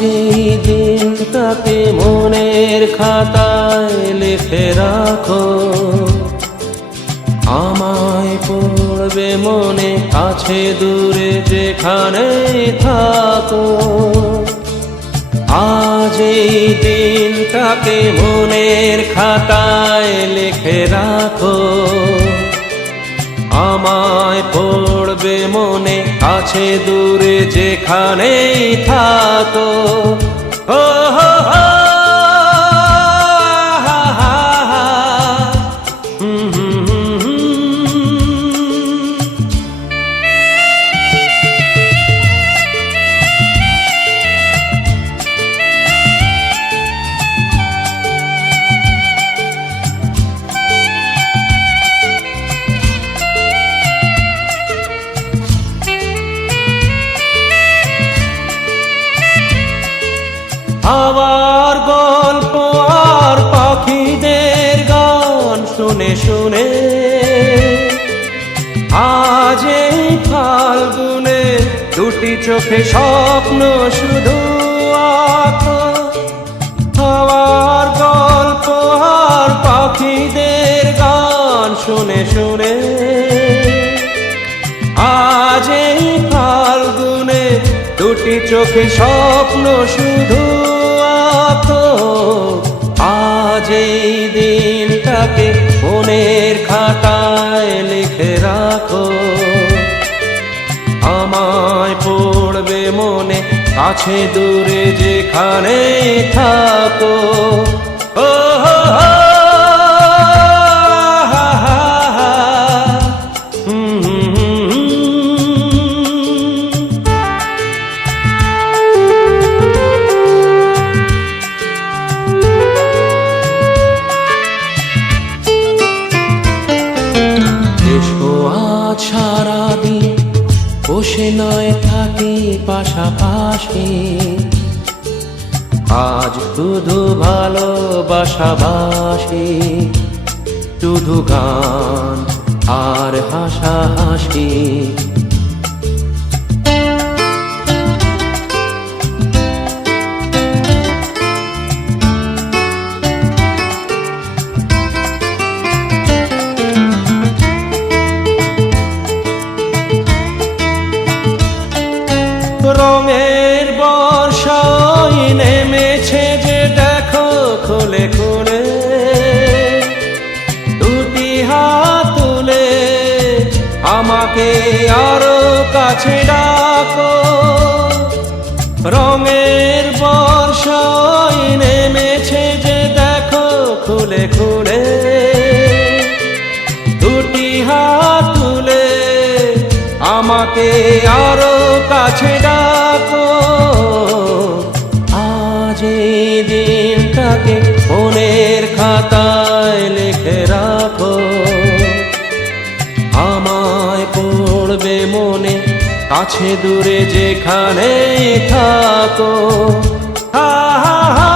এই দিনটাকে মনের খাতায় লিখে রাখো, আমায় পড়বে মনে কাছে দূরে যেখানে থাকো। আজ এই দিনটাকে মনের খাতায় লিখে রাখো, আমায় পড়বে মনে কাছে দূরে যেখানেই থাকো। ও হো হো হাওয়ার গল্প আর পাখিদের গান শুনে শুনে আজ এই ফাল্গুনে দুটি চোখে স্বপ্ন শুধু আঁকো। হাওয়ার গল্প আর পাখিদের গান শুনে শুনে আজ এই ফাল্গুনে দুটি চোখে স্বপ্ন শুধু আঁকো। আজ এই দিনটাকে মনের খাতায় লিখে রাখো, আমায় পড়বে মনে কাছে দূরে যেখানে থাকো। ও হো হো সারাদিন বসে নয় থাকি পাশাপাশি, আজ শুধু ভালোবাসাবাসি, শুধু গান আর হাসাহাসি। রঙের বর্ষায় নেমেছে যে দেখো খুলে খুলে, দুটি হাত তুলে আমাকে আরো কাছে ডাকো। রঙের বর্ষায় নেমেছে যে দেখো খুলে খুলে, দুটি হাত তুলে আমাকে আরো কাছে ডাকো। আজ এই দিনটাকে মনের খাতায় লিখে রাখো, আমায় পড়বে মনে কাছে দূরে যেখানে থাকো। হা হা হা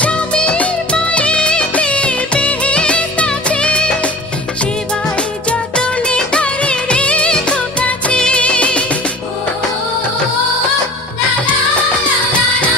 স্বামীর পায়েতে বেহেশত আছে, সেবায় যতনে তারে রেখো কাছে। ও লা লা লা লা লা।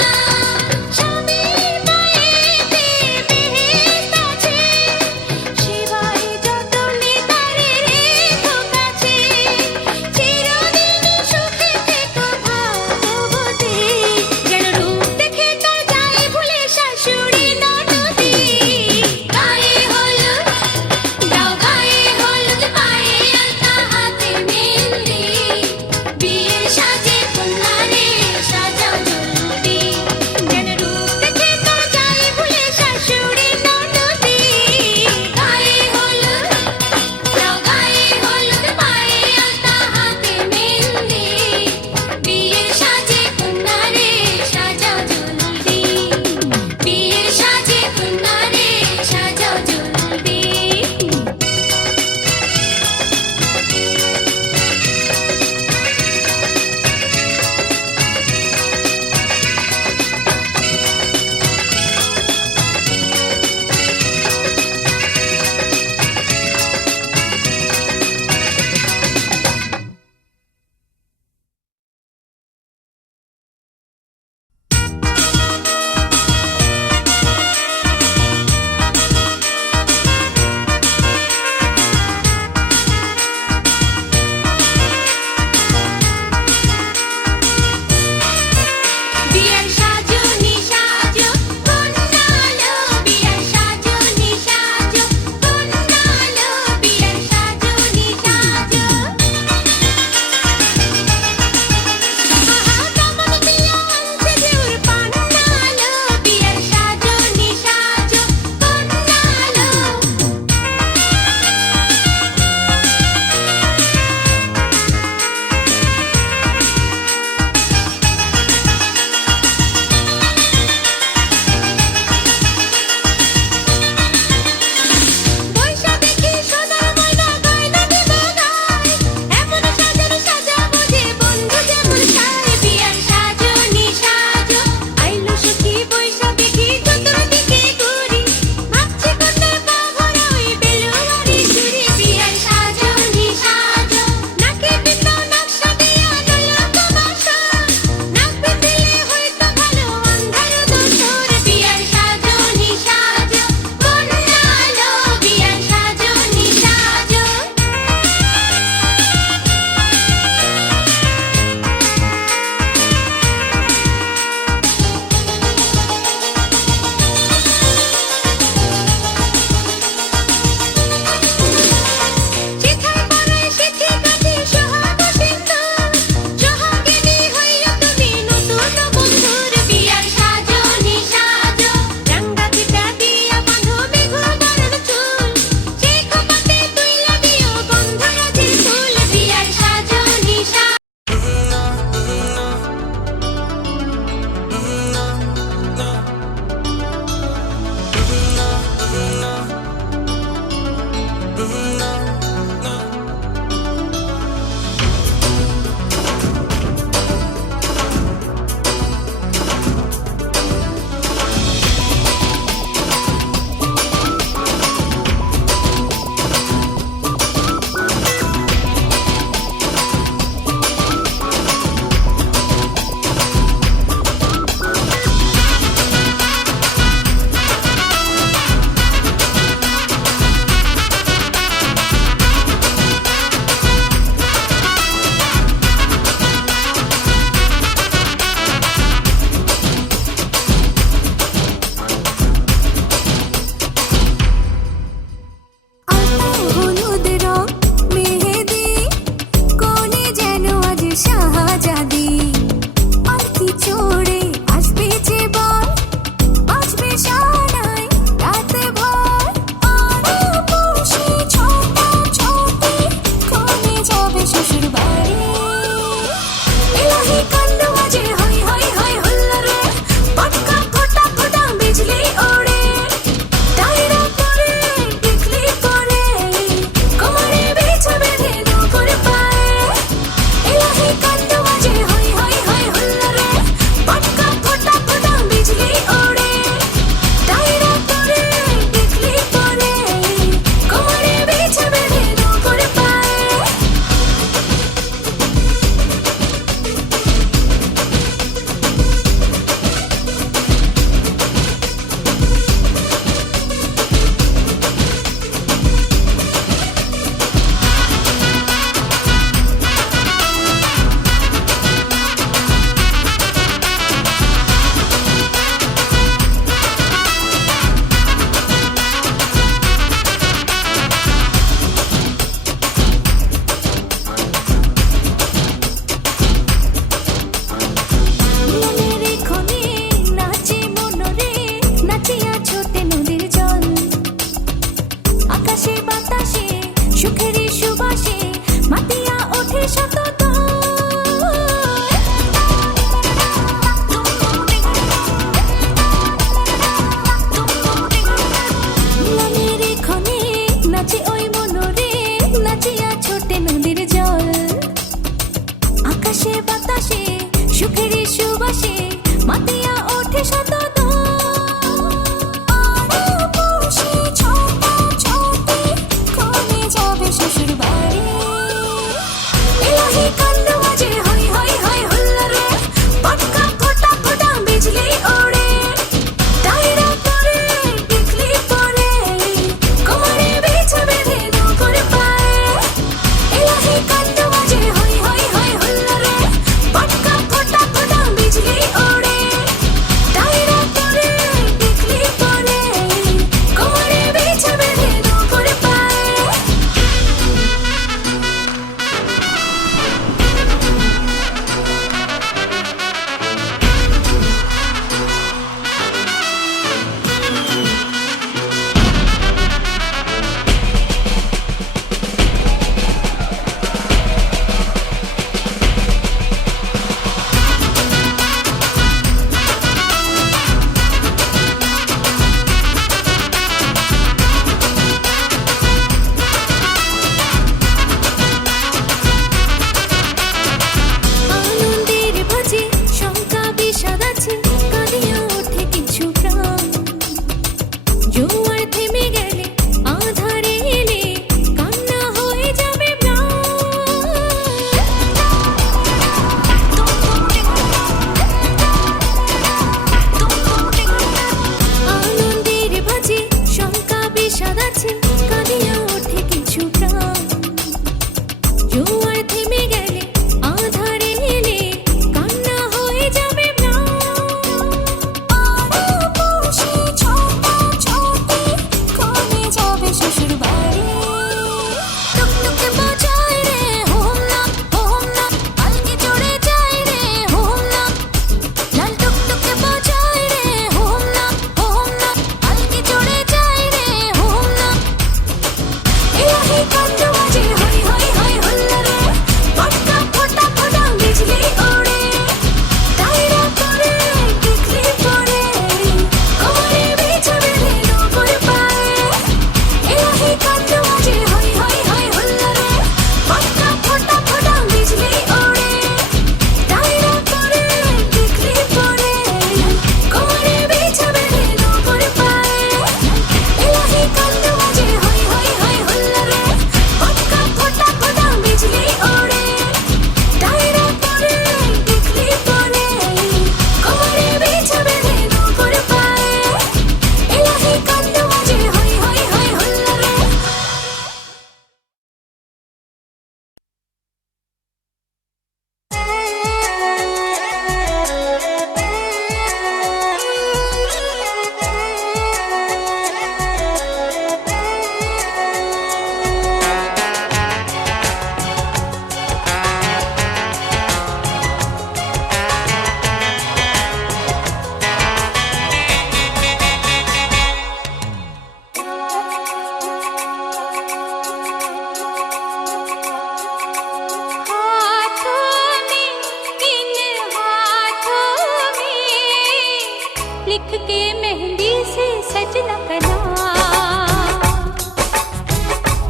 लिख के मेहंदी से सजना का नाम,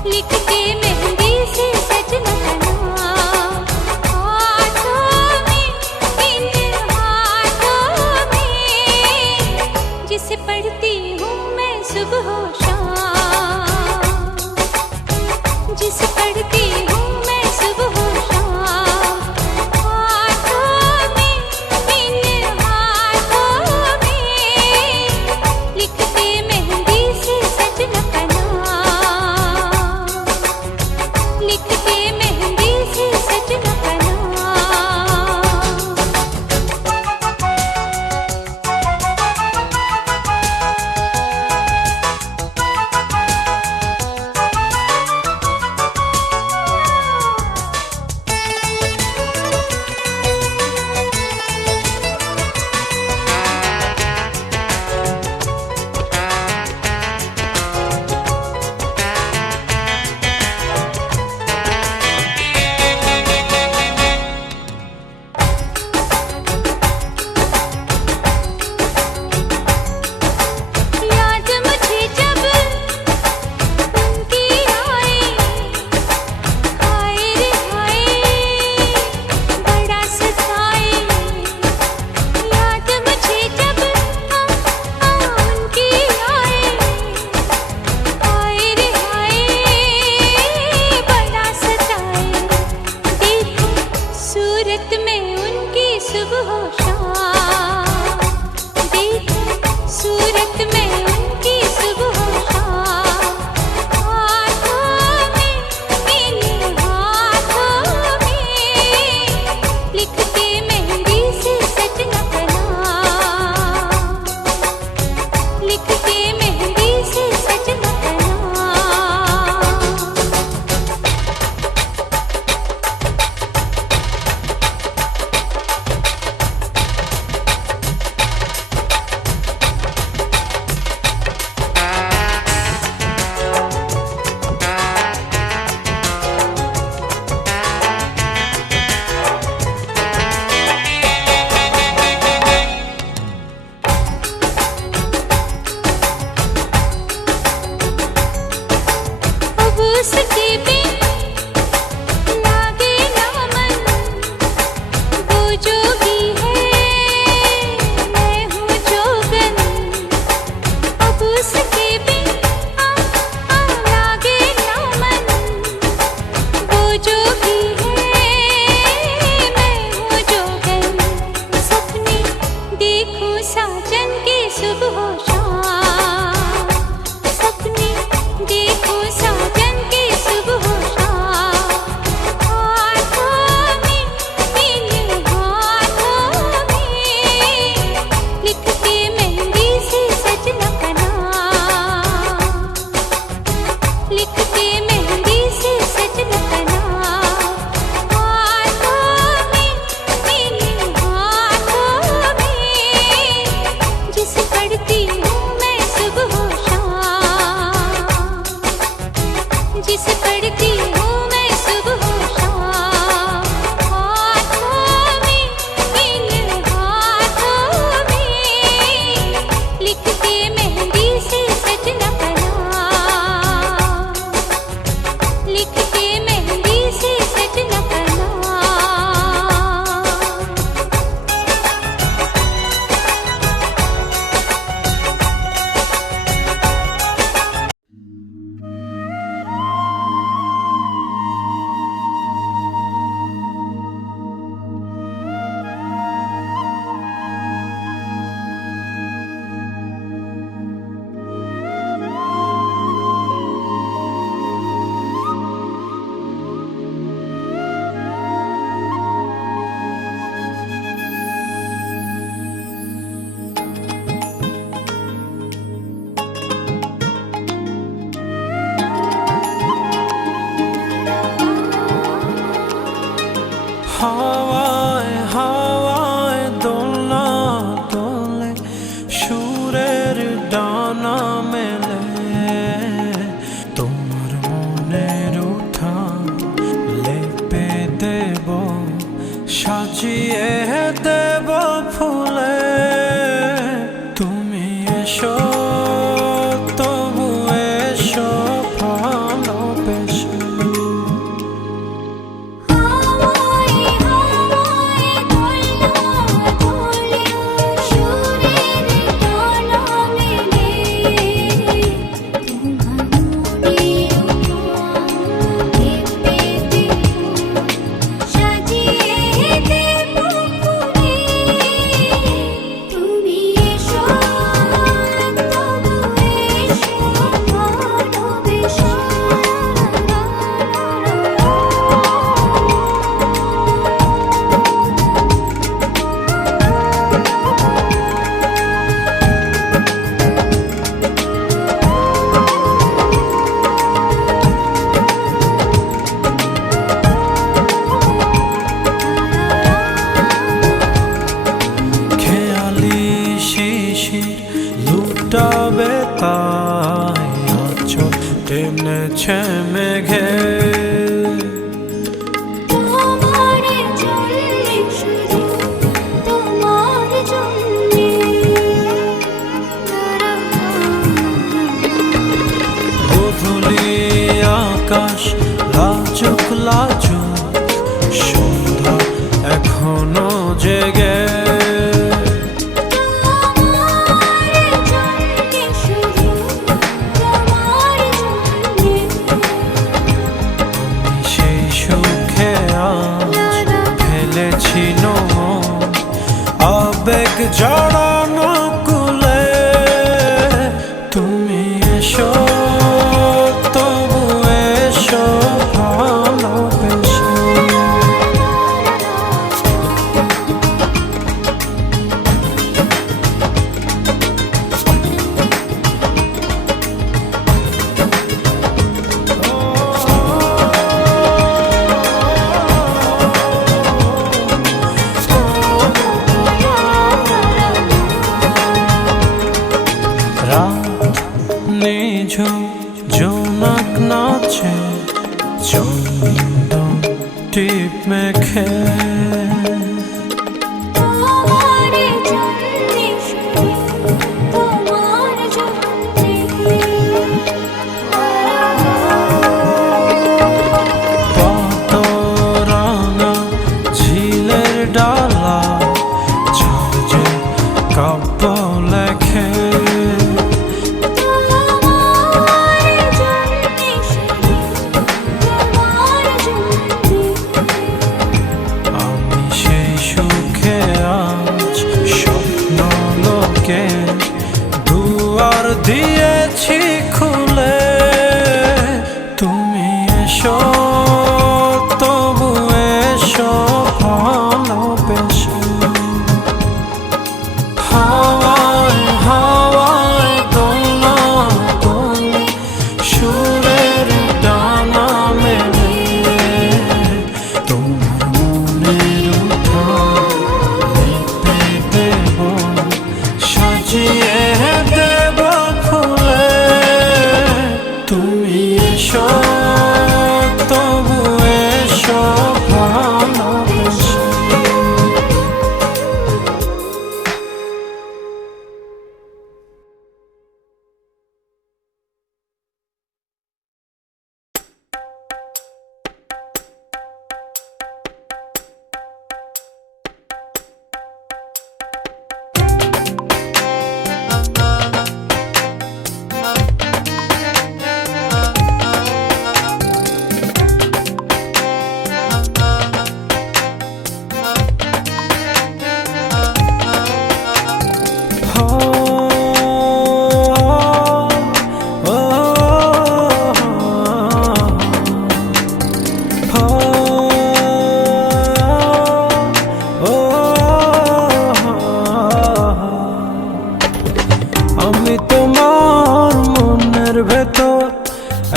लिख के मेहंदी से सजना का नाम। हाथों में, इन हाथों में, जिसे पढ़ती हूँ मैं सुबह शाम, जिसे पढ़ती हूँ मैं सुबह शाम। हाथों में, इन हाथों में, लिख के मेहंदी से सजना का नाम। ডুবছে মেঘে। তোমার জন্যে শুধু তোমার জন্যে গোধূলি আকাশ লাজুক লাজুক, সন্ধ্যা এখনো জেগে। সেই সুখে আজ ফেলেছি আবেগ জড়ানো কুলে। তুমি এসো তবু এসো ভালোবেসে। রাত নিঝুম জোনাক নাচে, চন্দন টিপ মেখে। তোমার জন্যে শুধু তোমার জন্যে পাতরাঙা ঝিলের ডালা ঝাঁঝে কাব্য লেখে। আমি সেই সুখে আজ স্বপ্ন লোকে দুয়ার দিয়েছি খুলে। তুমি এসো তবু এসো ভালোবেসে। হাওয়ায় হাওয়ায় দোলনা দোলে, সুরের ডানা মেলে। তোমার মনের উঠান লিখতে দেব, সাজিয়ে দেব ফুলে। তুমি এসো তবু এসো ভালোবেসে। আমি তোমার মনের ভেতর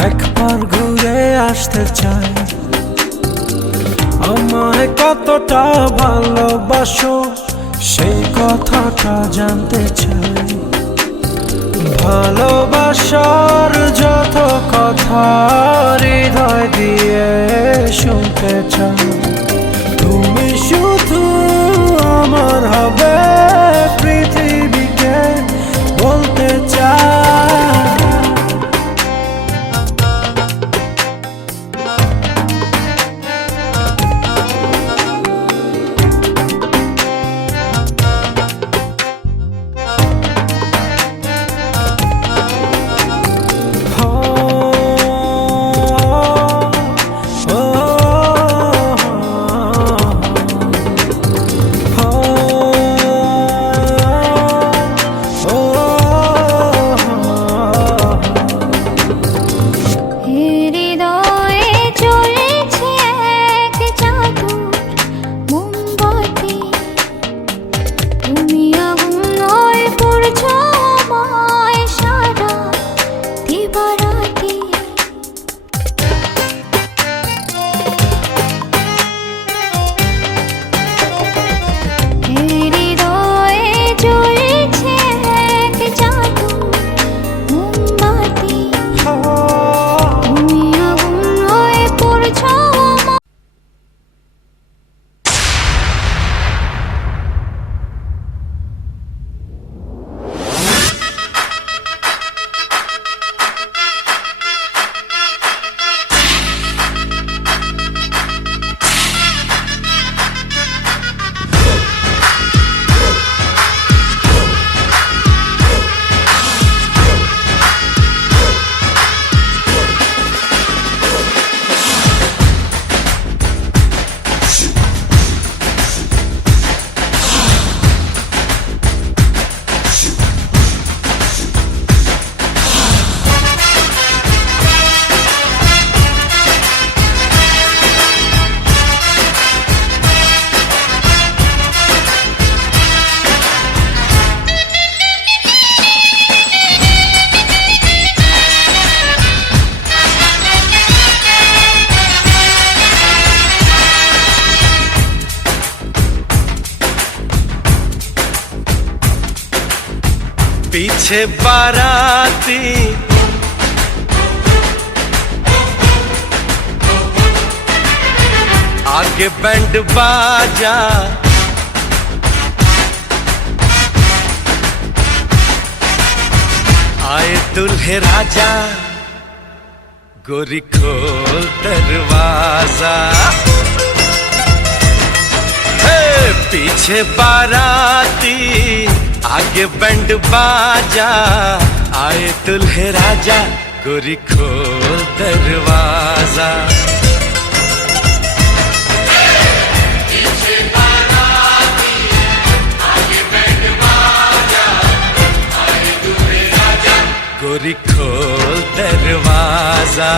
একবার ঘুরে আসতে চাই। আমায় কতটা ভালোবাসো সেই কথাটা জানতে চাই। ভালোবাসার যত কথা হৃদয় দিয়ে শুনতে চাই। তুমি শুধু আমার হবে পৃথিবীকে বলতে চাই। पीछे बाराती आगे बैंड बाजा, आए दुल्हे राजा, गोरी खोल दरवाजा। पीछे बाराती आगे बैंड बाजा, आए दुल्हे राजा, गोरी खोल दरवाजा। पीछे बाराती आगे बैंड बाजा, आए दुल्हे राजा, गोरी खोल दरवाजा।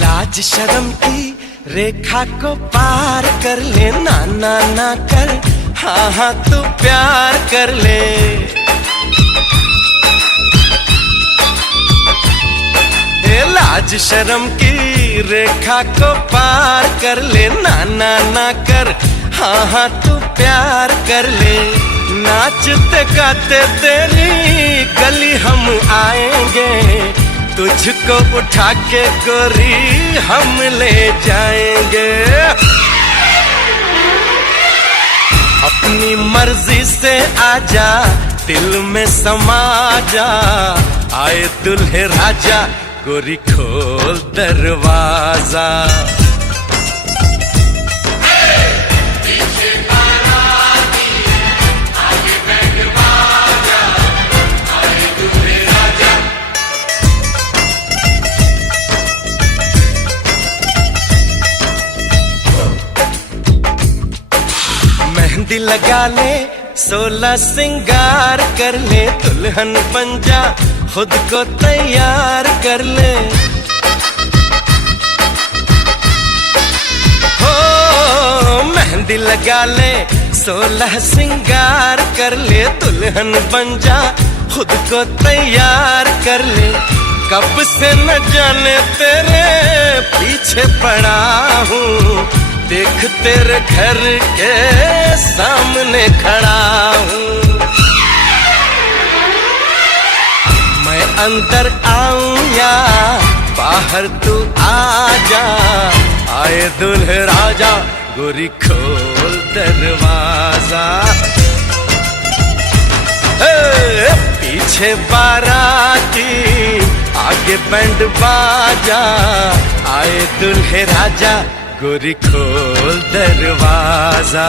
लाज शर्म की रेखा को पार कर ले, ना ना ना कर, हाँ हाँ तू प्यार कर ले। लाज शर्म की रेखा को पार कर ले, ना ना ना कर, हाँ हाँ तू प्यार कर ले। नाचते गाते तेरी गली हम आएंगे, तुझको उठा के गोरी हम ले जाएंगे। अपनी मर्जी से आजा, दिल में समा जा, आए दुल्हे राजा, गोरी खोल दरवाजा। मेहंदी लगा ले, 16 सिंगार कर ले, दुल्हन बन जा, खुद को तैयार कर ले। हो मेहंदी लगा ले, 16 सिंगार कर ले, दुल्हन बन जा, खुद को तैयार कर ले। कब से न जाने तेरे पीछे पड़ा हूँ, देख तेरे घर के सामने खड़ा हूँ। मैं अंदर आऊं या बाहर तू आजा, आए दुल्हे राजा, गोरी खोल दरवाजा। पीछे बाराती आगे बैंड बाजा, आए दुल्हे राजा, गोरी खोल दरवाजा।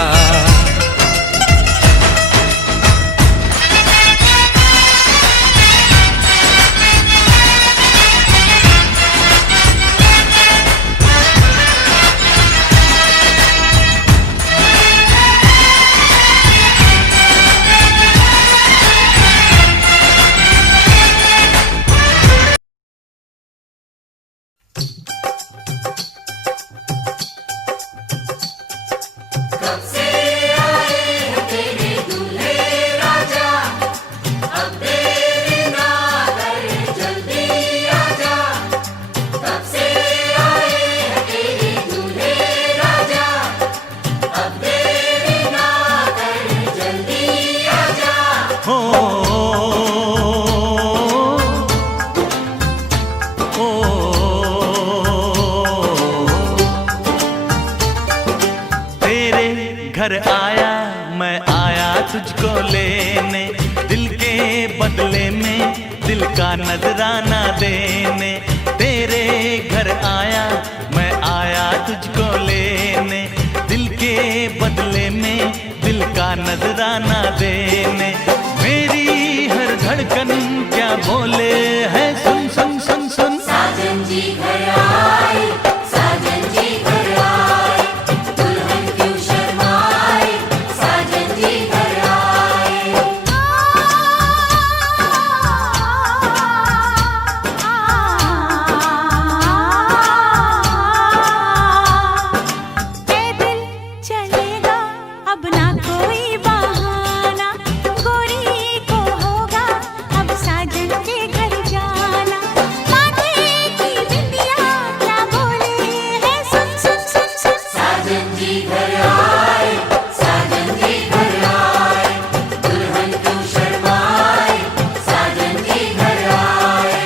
घर आया मैं आया तुझको लेने, दिल के बदले में दिल का नजराना देने। तेरे घर आया मैं आया तुझको लेने, दिल के बदले में दिल का नजराना देने। मेरी धड़कन क्या बोले है, सुन सुन सुन सुन। साजन जी घर आए, साजन जी घर आए, दुल्हन क्यों शर्माए, साजन जी घर आए। ए दिल चलेगा अब ना कोई बहाना, गोरी को होगा अब साजन के घर जाना। माथे की बिंदिया क्या बोले है, सुन सुन सुन सुन। साजन जी घर आए, साजन जी घर आए, दुल्हन क्यों शर्माए, साजन जी घर आए।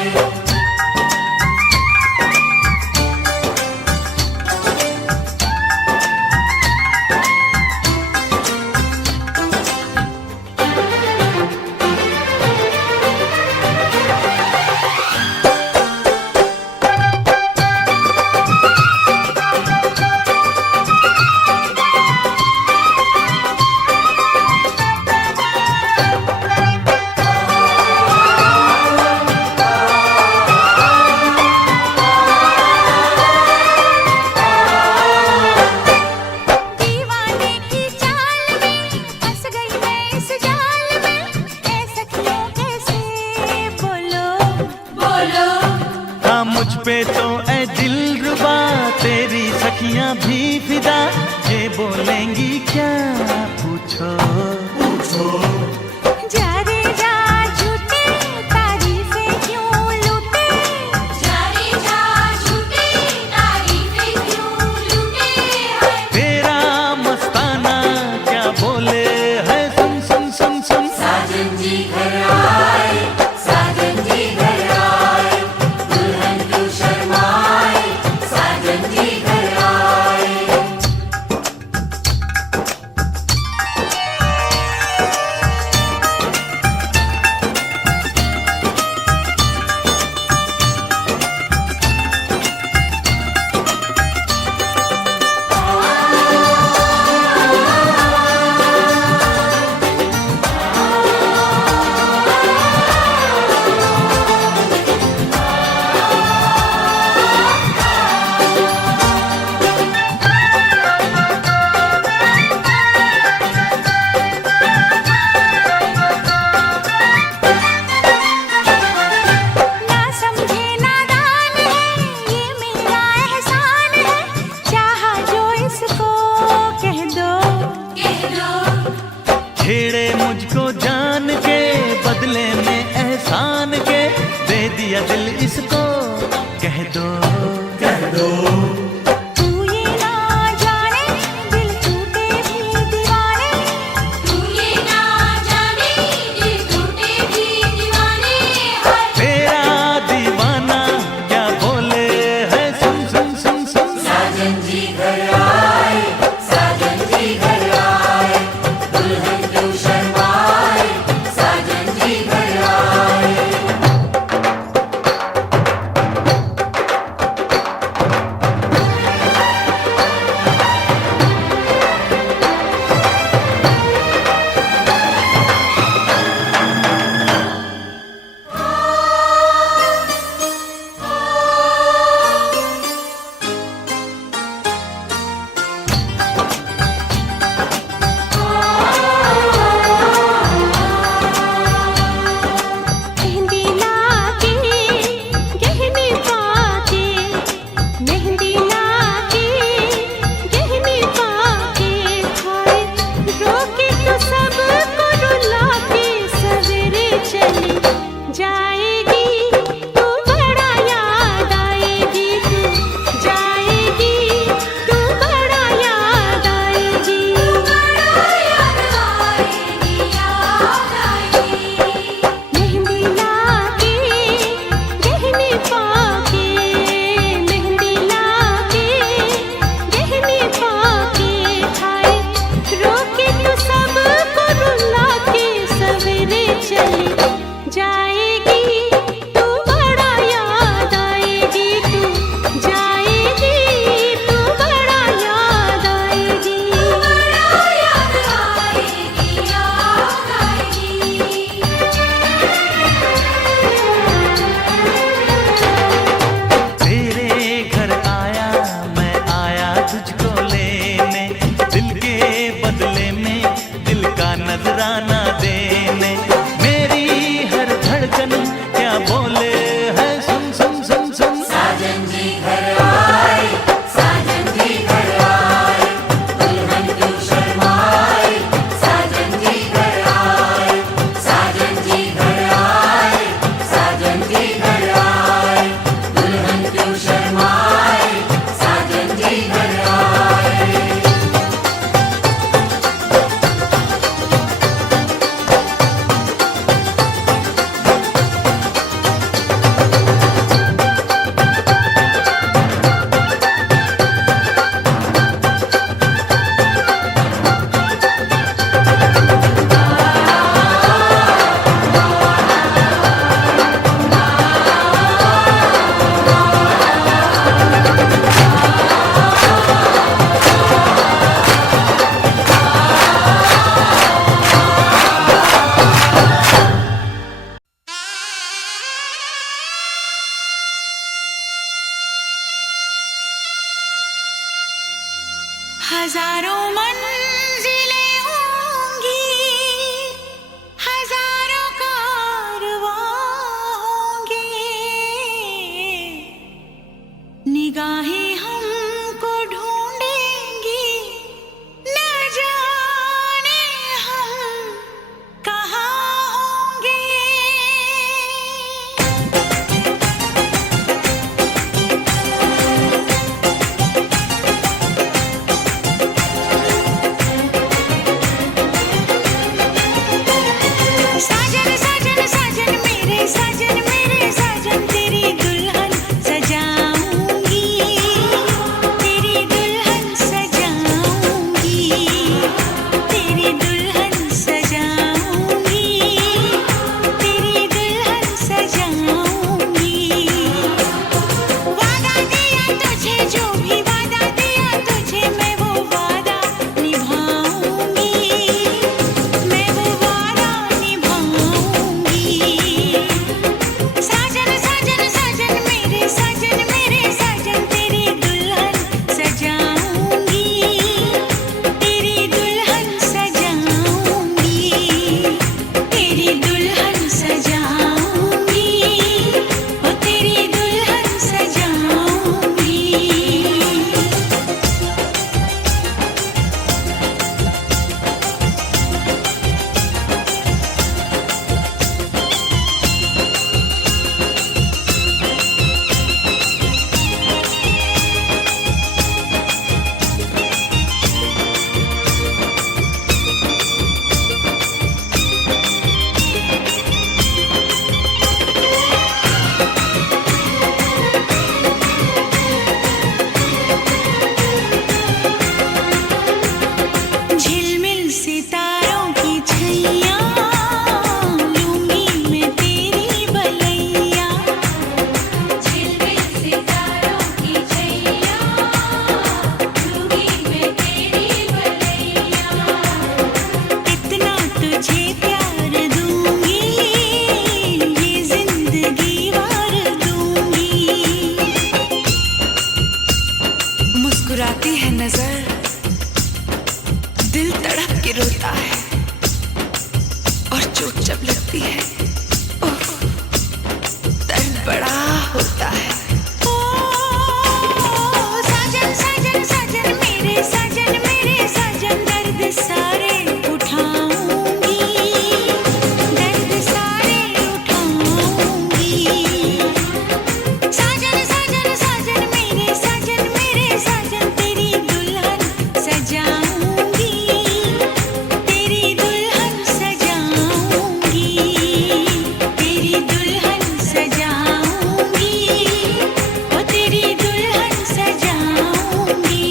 दीवाने की चाल में फंस गई मैं इस जाल में, ऐ सखियों कैसे बोलो बोलो। हाँ मुझ पे तो ऐ दिलरुबा तेरी सखियां भी फिदा, ये बोलेंगी क्या पूछो। जा रे जा झूठे तारीफें क्यों लूटे, जा रे जा झूठे तारीफें क्यों लूटे है। तेरा मस्ताना क्या बोले है, सुन सुन सुन सुन। साजन जी घर आए, साजन जी घर आए, दुल्हन क्यों शर्माए, साजन जी घर आए। ना समझे नादान है, ये मेरा एहसान है, चाहा जो इसको कह दो कह दो। छेड़े मुझको जान के बदले में एहसान के, दे दिया दिल इसको कह दो कह दो। तू ये ना जाने दिल टूटे भी दीवाने, तू ये ना जाने दिल टूटे भी दीवाने है। तेरा दीवाना क्या बोले है, सुन सुन सुन सुन। साजन जी घर आए, साजन जी घर आए, दुल्हन क्यों शर्माए, साजन जी घर आए। हजारों मंजिलें होंगी, हजारों कारवां होंगे, निगाहें हमको ढूंढेंगी, न जाने हम कहाँ होंगे। साजन साजन साजन मेरे साजन तेरी दुल्हन सजाऊंगी, तेरी दुल्हन सजाऊंगी, तेरी दुल्हन सजाऊंगी, तेरी दुल्हन सजाऊंगी। वादा दिया तुझे, जो भी वादा दिया तुझे, मैं वो वादा निभाऊंगी, मैं वो वादा निभाऊंगी। साजन साजन साजन मेरे साजन तेरी दुल्हन सजाऊंगी, तेरी दुल्हन सजाऊंगी, तेरी दुल्हन सजाऊंगी, ओ तेरी दुल्हन सजाऊंगी। झिलमिल सितारों की छैया, लूंगी मैं तेरी बलैया, झिलमिल सितारों की छैया, लूंगी मैं तेरी बलैया। इतना तुझे प्यार दूंगी, ये जिंदगी वार दूंगी। मुस्कुराती है नजर, दिल तड़प के रोता है, और चोट जब लगती है, ओह, दर्द बड़ा होता है। ओ साजन साजन साजन मेरे साजन दर्द सारे उठाऊंगी, दर्द सारे उठाऊंगी। साजन साजन साजन मेरे साजन तेरी दुल्हन सजाऊंगी, तेरी दुल्हन सजाऊंगी, तेरी दुल्हन सजाऊंगी, ओ तेरी दुल्हन सजाऊंगी।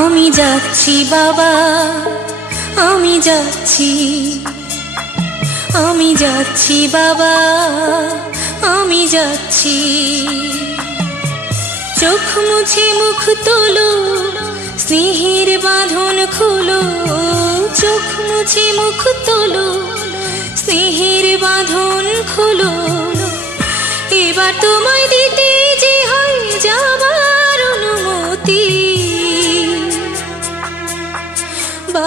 আমি যাচ্ছি বাবা, আমি যাচ্ছি, আমি যাচ্ছি বাবা, আমি যাচ্ছি। চোখ মুছে মুখ তোলো, স্নেহের বাঁধন খোলো, চোখ মুছে মুখ তোলো, স্নেহের বাঁধন খোলো। এবার তোমায় দিতে যে হয় যাবার অনুমতি,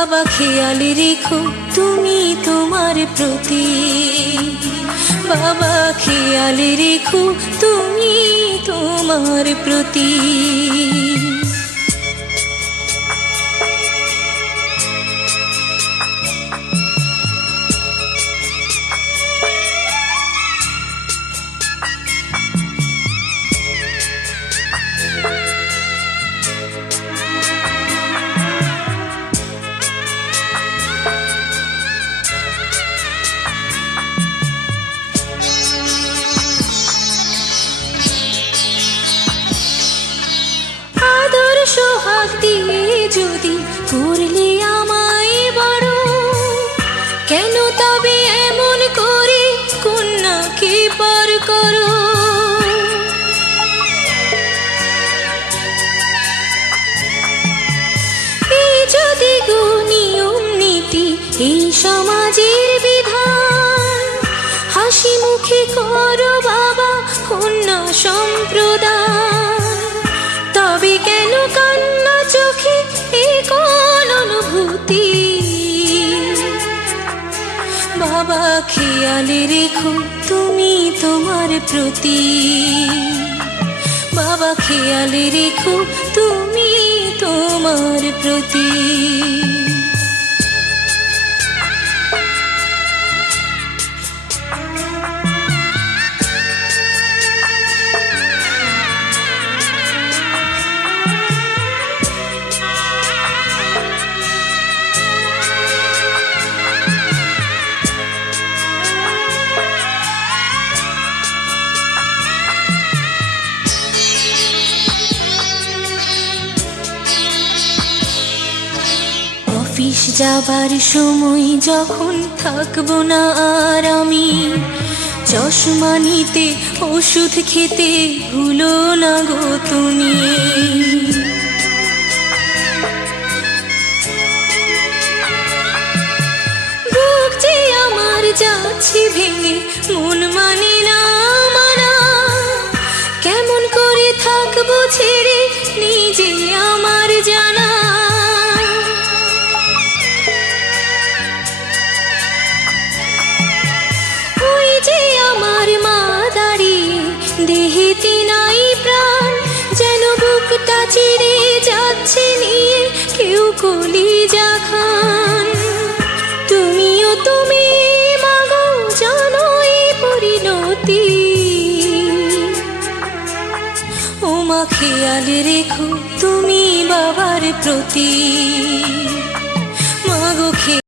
বাবা খেয়াল রেখো তুমি তোমার প্রতি, বাবা খেয়াল রেখো তুমি তোমার প্রতি। সোহাগ দিয়ে যদি করলে আমায় বড়, কেন তবে এমন করে কন্যাকে পর করো? এই যদি গো নিয়ম নীতি এই সমাজের বিধান, হাসি মুখে করো বাবা কন্যা সম্প্রদান, তবে কেন কান্না চোখে এই কোন অনুভূতি? বাবা খেয়াল রেখো তুমি তোমার প্রতি, বাবা খেয়াল রেখো তুমি তোমার প্রতি। অফিস যাবার সময় যখন থাকবো না আর আমি, চশমা নিতে ওষুধ খেতে ভুলো না গো তুমি। বুক যে আমার যাচ্ছে ভেঙে মন মানে না মানা, কেমন করে থাকবো ছেড়ে নিজে আমার জানা। আমার মা দাঁড়িয়ে দেহেতে নাই প্রাণ, যেন বুকটা চিরে যাচ্ছে নিয়ে কেউ কলিজা খান। তুমিও তুমি মাগো জানো এই পরিণতি, ও মা খেয়াল রেখো তুমি বাবার প্রতি, মাগো খেয়াল